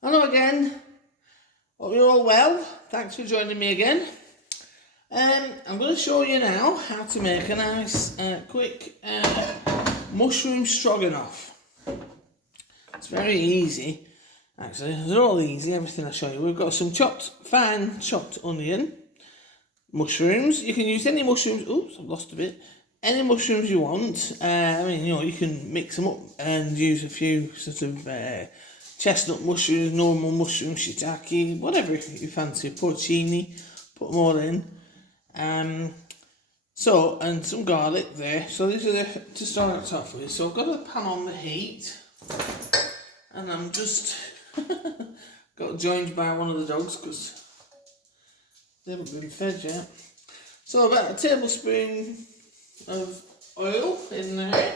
Hello again. Hope you're all well. Thanks for joining me again. I'm going to show you now how to make a nice, quick mushroom stroganoff. It's very easy, actually. They're all easy, everything I show you. We've got some fine chopped onion, mushrooms. You can use any mushrooms. Oops, I've lost a bit. Any mushrooms you want. You can mix them up and use a few sort of chestnut mushrooms, normal mushrooms, shiitake, whatever you fancy, porcini, put them all in. And some garlic there. So these are to start off with. So I've got a pan on the heat, and I'm just got joined by one of the dogs because they haven't been fed yet. So about a tablespoon of oil in there.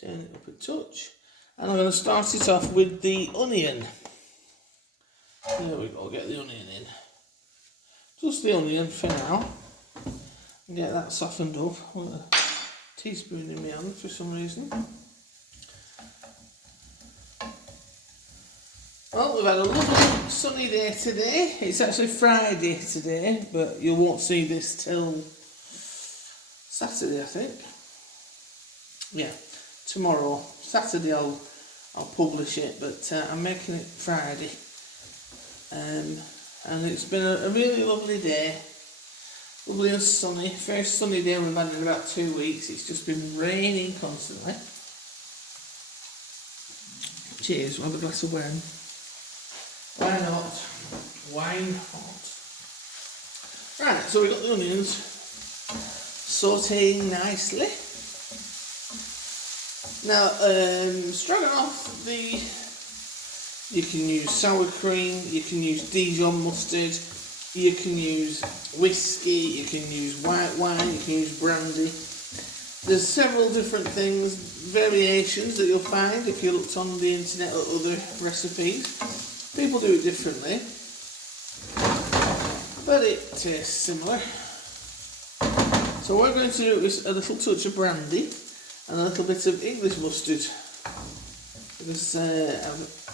Turn it up a touch, and I'm going to start it off with the onion. There we go, get the onion in. Just the onion for now. And get that softened up. I've got a teaspoon in my hand for some reason. Well, we've had a lovely sunny day today. It's actually Friday today, but you won't see this till Saturday, I think. Yeah. Tomorrow, Saturday, I'll publish it, but I'm making it Friday, and it's been a really lovely day, lovely and sunny. First sunny day we've had in about 2 weeks. It's just been raining constantly. Cheers. We'll have a glass of wine. Why not? Wine hot. Right, so we've got the onions sautéing nicely. Now, stroganoff, you can use sour cream, you can use Dijon mustard, you can use whiskey, you can use white wine, you can use brandy. There's several different things, variations that you'll find if you looked on the internet at other recipes. People do it differently, but it tastes similar. So what we're going to do is a little touch of brandy and a little bit of English mustard, because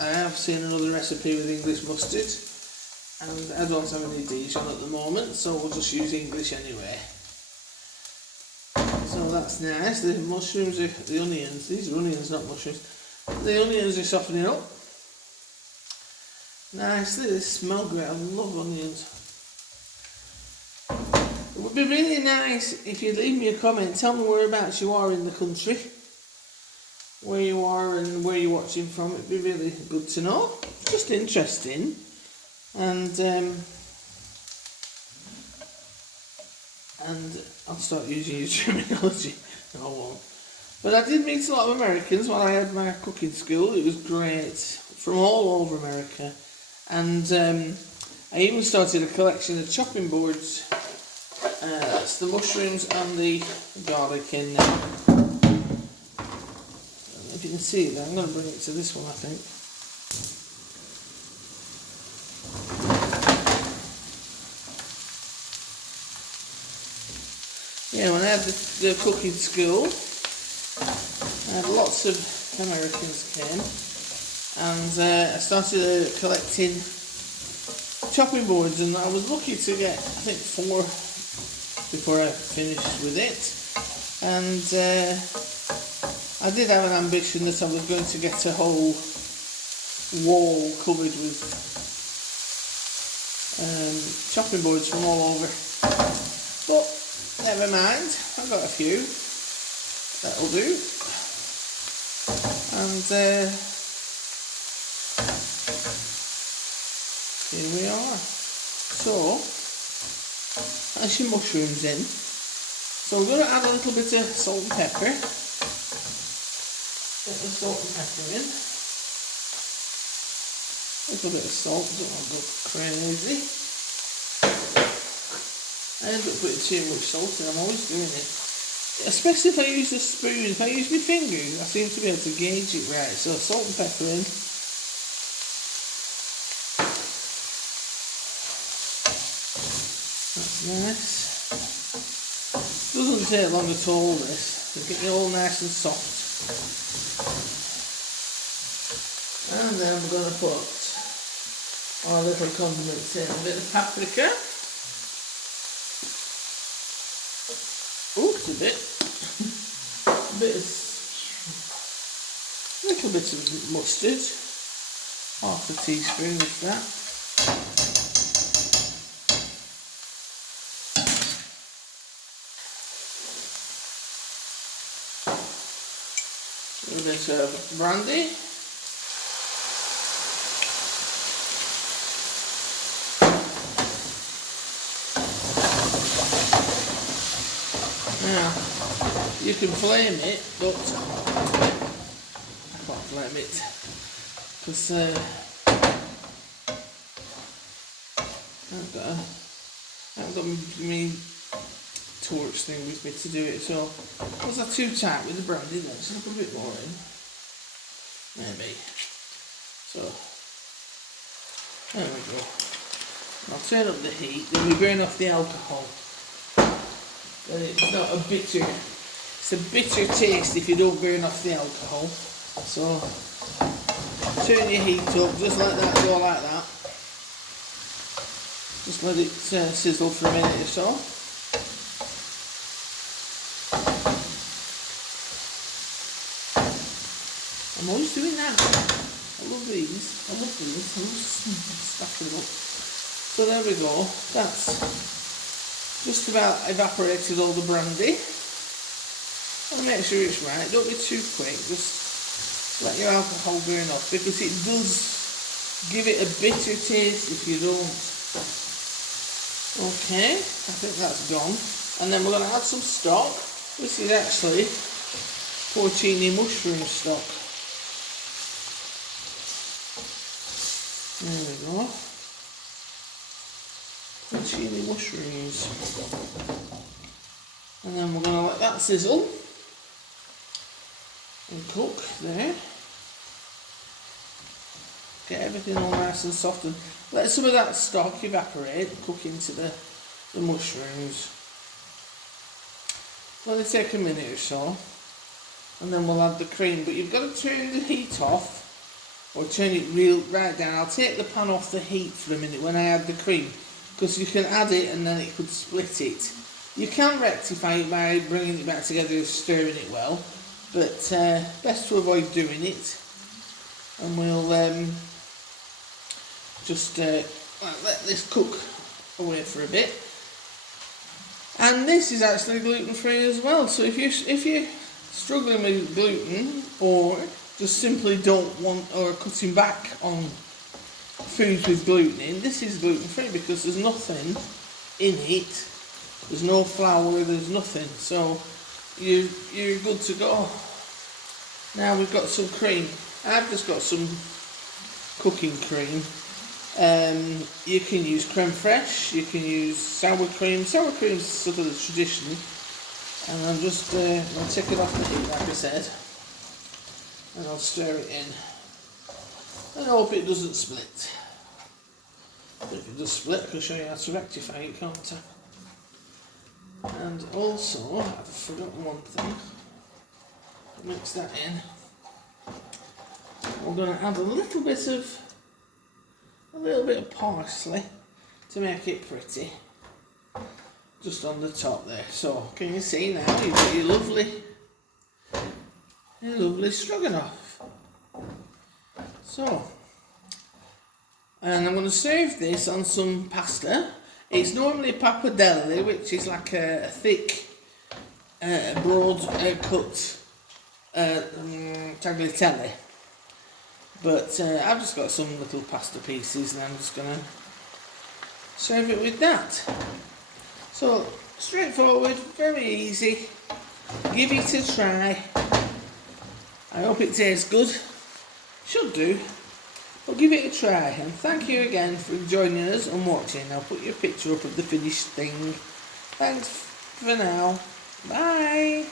I have seen another recipe with English mustard, and I don't have any Dijon at the moment, so we'll just use English anyway. So that's nice. The mushrooms are the onions. These are onions, not mushrooms. The onions are softening up nicely. They smell great. I love onions. It would be really nice if you'd leave me a comment. Tell me whereabouts you are in the country, where you are and where you're watching from. It'd be really good to know. It's just interesting. And I'll start using your terminology. No, I won't. But I did meet a lot of Americans while I had my cooking school. It was great, from all over America. And I even started a collection of chopping boards. That's the mushrooms and the garlic in there. I don't know if you can see it there. I'm going to bring it to this one, I think. Yeah, when I had the cooking school, I had lots of Americans came, and I started collecting chopping boards, and I was lucky to get, I think, 4 before I finished with it. And I did have an ambition that I was going to get a whole wall covered with chopping boards from all over, but never mind, I've got a few. That'll do. And here we are. So that's your mushrooms in. So we're going to add a little bit of salt and pepper. Get the salt and pepper in. A little bit of salt, don't want to go crazy. I end up putting too much salt in, I'm always doing it. Especially if I use a spoon. If I use my fingers, I seem to be able to gauge it right. So salt and pepper in. That's nice. Doesn't take long at all, this. It'll get you all nice and soft. And then we're going to put our little condiments in. A bit of paprika. Oops, a little bit of mustard. Half a teaspoon of that. A bit of brandy. Now, you can flame it, but I can't flame it because I haven't got my torch thing with me to do it, so was that too tight with the brandy then? So I'll put a bit more in. Maybe. So, there we go. I'll turn up the heat, then we burn off the alcohol. But it's not a bitter, it's a bitter taste if you don't burn off the alcohol. So, turn your heat up, just like that, go like that. Just let it sizzle for a minute or so. I'm always doing that. I love these. I love stacking them up. So there we go. That's just about evaporated all the brandy. And make sure it's right. Don't be too quick. Just let your alcohol burn off, because it does give it a bitter taste if you don't. Okay, I think that's gone. And then we're going to add some stock. This is actually porcini mushroom stock. There we go. Porcini mushrooms. And then we're going to let that sizzle and cook there. Get everything all nice and soft, and let some of that stock evaporate, cook into the mushrooms. Let it take a minute or so, and then we'll add the cream. But you've got to turn the heat off, or turn it right down. I'll take the pan off the heat for a minute when I add the cream, because you can add it and then it could split it. You can rectify it by bringing it back together and stirring it well, but best to avoid doing it. And we'll just let this cook away for a bit. And this is actually gluten free as well, so if you're struggling with gluten, or just simply don't want, or cutting back on foods with gluten in, this is gluten free because there's nothing in it. There's no flour, there's nothing, so you're good to go. Now we've got some cream. I've just got some cooking cream. You can use creme fraiche, you can use sour cream. Sour cream is sort of the tradition, and I'm just going to take it off the heat, like I said, and I'll stir it in. And I hope it doesn't split. But if it does split, I can show you how to rectify it, can't I? And also, I've forgotten one thing. Mix that in. We're going to add a little bit of parsley to make it pretty, just on the top there. So can you see now you've got your lovely stroganoff. So, and I'm going to serve this on some pasta. It's normally pappardelle, which is like a thick, broad cut tagliatelle. But I've just got some little pasta pieces, and I'm just going to serve it with that. So, straightforward, very easy. Give it a try. I hope it tastes good. Should do. But give it a try. And thank you again for joining us and watching. I'll put your picture up of the finished thing. Thanks for now. Bye.